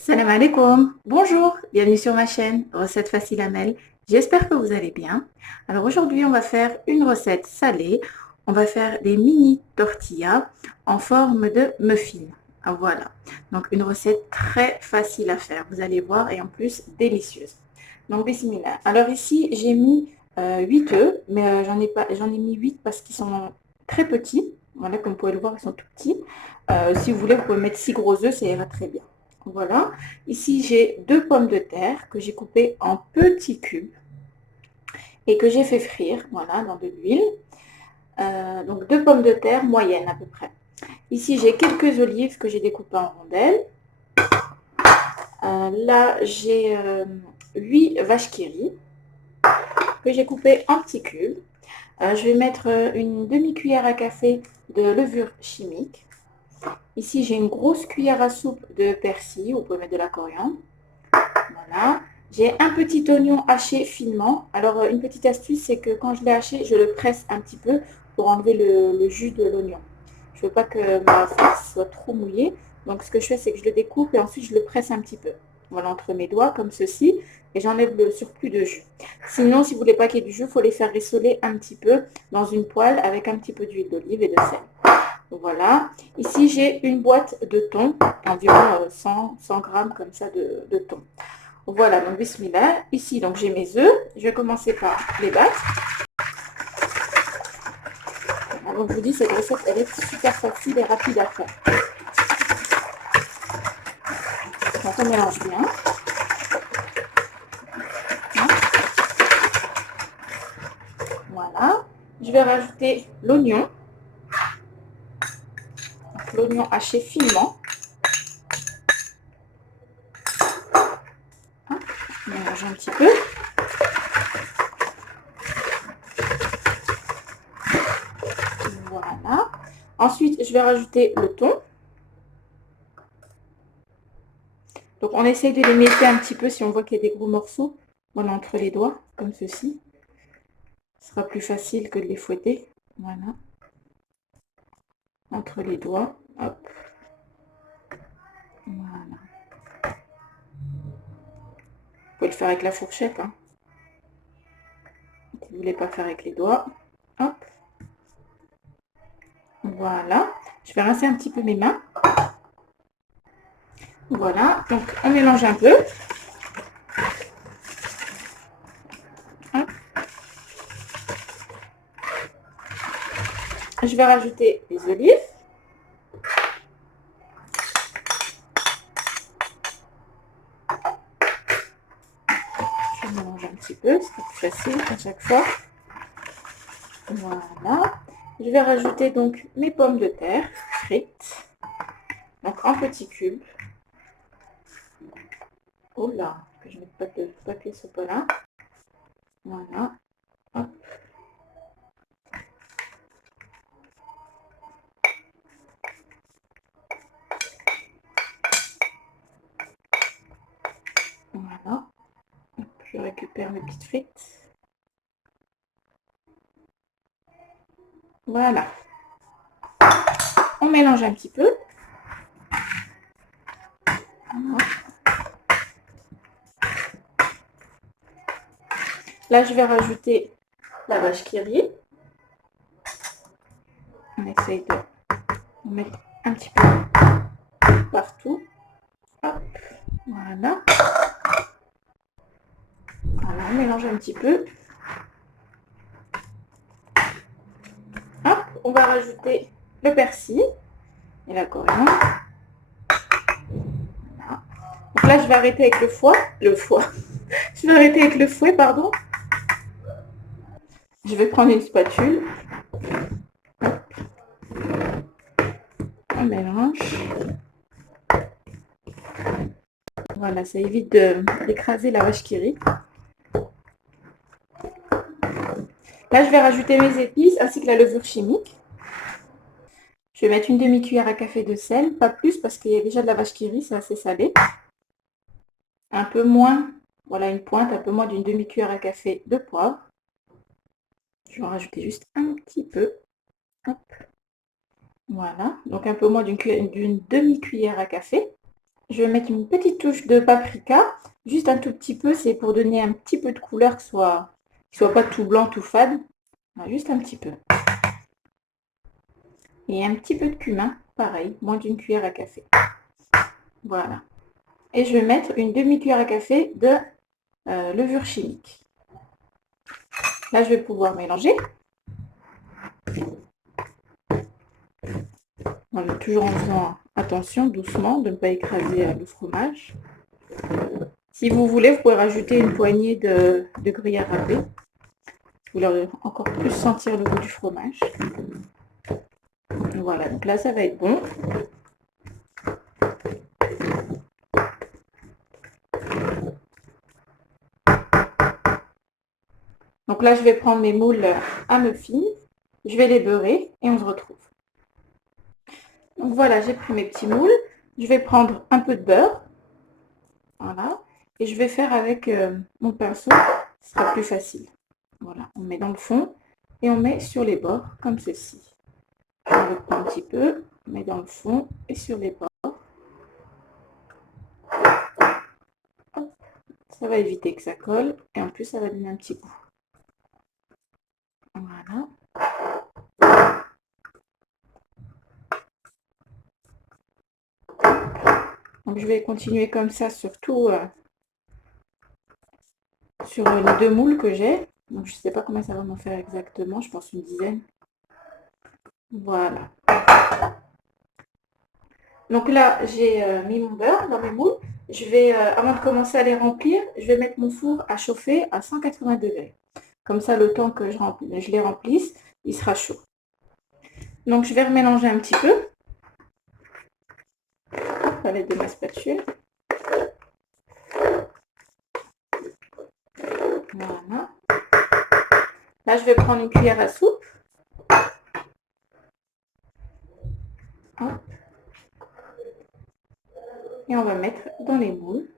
Salam alaikum. Bonjour, bienvenue sur ma chaîne Recette Facile Amel. J'espère que vous allez bien. Alors aujourd'hui, on va faire une recette salée. On va faire des mini tortillas en forme de muffin. Ah, voilà. Donc une recette très facile à faire. Vous allez voir et en plus délicieuse. Donc bismillah. Alors ici, j'ai mis 8 œufs, mais j'en ai mis 8 parce qu'ils sont très petits. Voilà, comme vous pouvez le voir, ils sont tout petits. Si vous voulez, vous pouvez mettre 6 gros œufs, ça ira très bien. Voilà. Ici, j'ai 2 pommes de terre que j'ai coupées en petits cubes et que j'ai fait frire, voilà, dans de l'huile. Donc 2 pommes de terre moyennes à peu près. Ici, j'ai quelques olives que j'ai découpées en rondelles. Là, j'ai 8 vaches qui rient que j'ai coupées en petits cubes. Je vais mettre une demi-cuillère à café de levure chimique. Ici, j'ai une grosse cuillère à soupe de persil, vous pouvez mettre de la coriandre. Voilà. J'ai un petit oignon haché finement. Alors, une petite astuce, c'est que quand je l'ai haché, je le presse un petit peu pour enlever le jus de l'oignon. Je ne veux pas que ma farce soit trop mouillée. Donc, ce que je fais, c'est que je le découpe et ensuite, je le presse un petit peu. Voilà, entre mes doigts, comme ceci. Et j'enlève le surplus de jus. Sinon, si vous ne voulez pas qu'il y ait du jus, il faut les faire rissoler un petit peu dans une poêle avec un petit peu d'huile d'olive et de sel. Voilà. Ici, j'ai une boîte de thon, environ 100 grammes comme ça de thon. Voilà, donc bismillah. Ici, donc j'ai mes œufs. Je vais commencer par les battre. Alors, je vous dis, cette recette, elle est super facile et rapide à faire. Donc, on mélange bien. Voilà. Je vais rajouter l'oignon. L'oignon haché finement. On mélange un petit peu. Voilà. Ensuite, je vais rajouter le thon. Donc, on essaye de les mélanger un petit peu si on voit qu'il y a des gros morceaux. Voilà, entre les doigts, comme ceci. Ce sera plus facile que de les fouetter. Voilà. Entre les doigts. Hop. Voilà. Vous pouvez le faire avec la fourchette. Hein. Si vous ne voulez pas faire avec les doigts. Hop. Voilà. Je vais rincer un petit peu mes mains. Voilà. Donc, on mélange un peu. Hop. Je vais rajouter les olives. Je mélange un petit peu. C'est plus facile à chaque fois. Voilà. Je vais rajouter donc mes pommes de terre frites. Donc, en petits cubes. Oh là, que je ne mette pas de papier chocolat. Voilà. Hop. Voilà. Hop, je récupère mes petites frites. Voilà. On mélange un petit peu. Voilà. Là, je vais rajouter la vache qui rit. On essaye de mettre un petit peu partout. Hop. Voilà. Voilà, on mélange un petit peu. Hop, on va rajouter le persil et la coriandre. Voilà. Donc là, je vais arrêter avec le foie. Je vais arrêter avec le fouet, pardon. Je vais prendre une spatule. Hop. On mélange. Voilà, ça évite d'écraser la vache qui rit. Là, je vais rajouter mes épices ainsi que la levure chimique. Je vais mettre une demi-cuillère à café de sel, pas plus parce qu'il y a déjà de la vache qui rit, c'est assez salé. Un peu moins, voilà une pointe, un peu moins d'une demi-cuillère à café de poivre. Je vais en rajouter juste un petit peu. Hop. Voilà, donc un peu moins d'une demi-cuillère à café. Je vais mettre une petite touche de paprika, juste un tout petit peu, c'est pour donner un petit peu de couleur, que soit pas tout blanc, tout fade. Voilà, juste un petit peu. Et un petit peu de cumin, pareil, moins d'une cuillère à café. Voilà. Et je vais mettre une demi-cuillère à café de levure chimique. Là, je vais pouvoir mélanger. Voilà, toujours en faisant attention, doucement, de ne pas écraser le fromage. Si vous voulez, vous pouvez rajouter une poignée de gruyère râpée. Vous voulez encore plus sentir le goût du fromage. Voilà, donc là, ça va être bon. Donc là, je vais prendre mes moules à muffins. Je vais les beurrer et on se retrouve. Donc voilà, j'ai pris mes petits moules. Je vais prendre un peu de beurre. Voilà. Et je vais faire avec mon pinceau. Ce sera plus facile. Voilà, on met dans le fond et on met sur les bords, comme ceci. On reprend un petit peu, on met dans le fond et sur les bords. Hop. Ça va éviter que ça colle et en plus, ça va donner un petit goût. Voilà. Donc, je vais continuer comme ça sur sur les deux moules que j'ai. Donc, je ne sais pas combien ça va m'en faire exactement. Je pense une dizaine. Voilà. Donc là, j'ai mis mon beurre dans mes moules. Je vais, avant de commencer à les remplir, je vais mettre mon four à chauffer à 180 degrés. Comme ça, le temps que je les remplisse, il sera chaud. Donc, je vais remélanger un petit peu à l'aide de ma spatule. Voilà. Là, je vais prendre une cuillère à soupe. Hop. Et on va mettre dans les moules.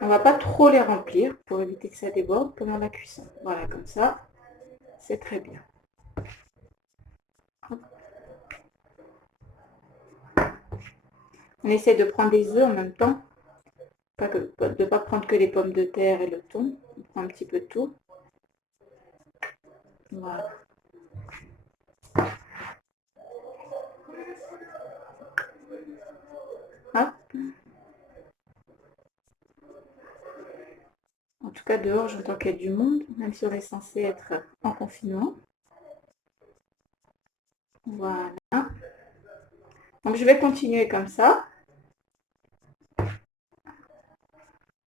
On ne va pas trop les remplir pour éviter que ça déborde pendant la cuisson. Voilà, comme ça, c'est très bien. Hop. On essaie de prendre des œufs en même temps. De ne pas prendre que les pommes de terre et le thon. On prend un petit peu de tout. Voilà. Hop. En tout cas, dehors, j'entends qu'il y a du monde, même si on est censé être en confinement. Voilà. Donc, je vais continuer comme ça.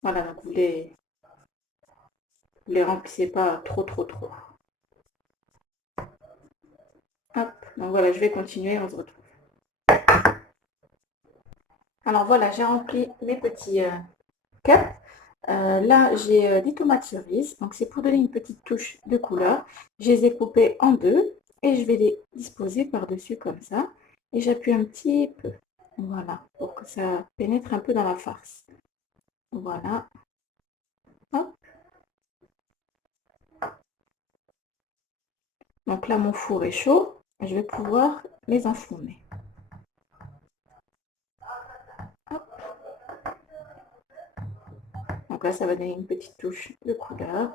Voilà, donc vous les remplissez pas trop. Hop. Donc voilà, je vais continuer, on se retrouve. Alors voilà, j'ai rempli mes petits cups. Là, j'ai des tomates cerises. Donc c'est pour donner une petite touche de couleur. Je les ai coupées en deux et je vais les disposer par-dessus comme ça. Et j'appuie un petit peu. Voilà, pour que ça pénètre un peu dans la farce. Voilà. Hop. Donc là, mon four est chaud. Je vais pouvoir les enfourner. Hop. Donc là, ça va donner une petite touche de couleur.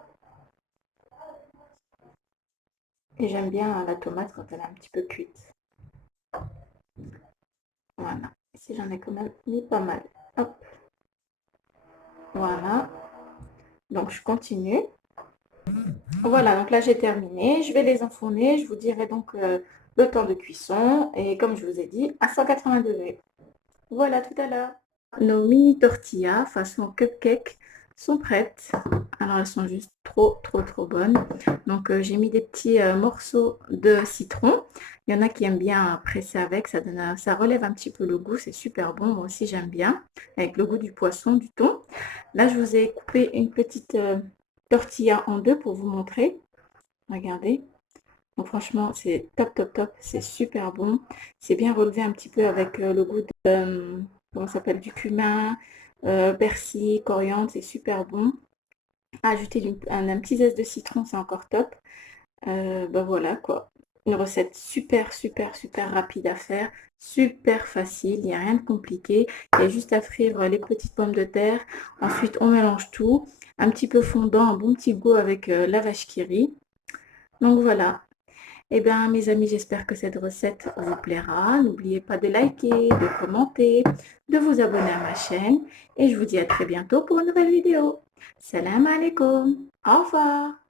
Et j'aime bien la tomate quand elle est un petit peu cuite. Voilà. Ici, j'en ai quand même mis pas mal. Hop. Voilà. Donc, je continue. Voilà, donc là, j'ai terminé. Je vais les enfourner. Je vous dirai donc le temps de cuisson. Et comme je vous ai dit, à 180 degrés. Voilà, tout à l'heure. Nos mini tortillas façon cupcake sont prêtes. Alors, elles sont juste trop bonnes. Donc, j'ai mis des petits morceaux de citron. Il y en a qui aiment bien presser avec. Ça relève un petit peu le goût. C'est super bon. Moi aussi, j'aime bien. Avec le goût du poisson, du thon. Là, je vous ai coupé une petite tortilla en deux pour vous montrer. Regardez. Donc, franchement, c'est top. C'est super bon. C'est bien relevé un petit peu avec le goût de... comment ça s'appelle, du cumin, persil, coriandre, c'est super bon. Ajouter un petit zeste de citron, c'est encore top. Ben voilà quoi. Une recette super, super, super rapide à faire, super facile, il n'y a rien de compliqué. Il y a juste à frire les petites pommes de terre. Ensuite, on mélange tout, un petit peu fondant, un bon petit goût avec la vache qui rit. Donc voilà. Eh bien, mes amis, j'espère que cette recette vous plaira. N'oubliez pas de liker, de commenter, de vous abonner à ma chaîne. Et je vous dis à très bientôt pour une nouvelle vidéo. Salam alaikum. Au revoir.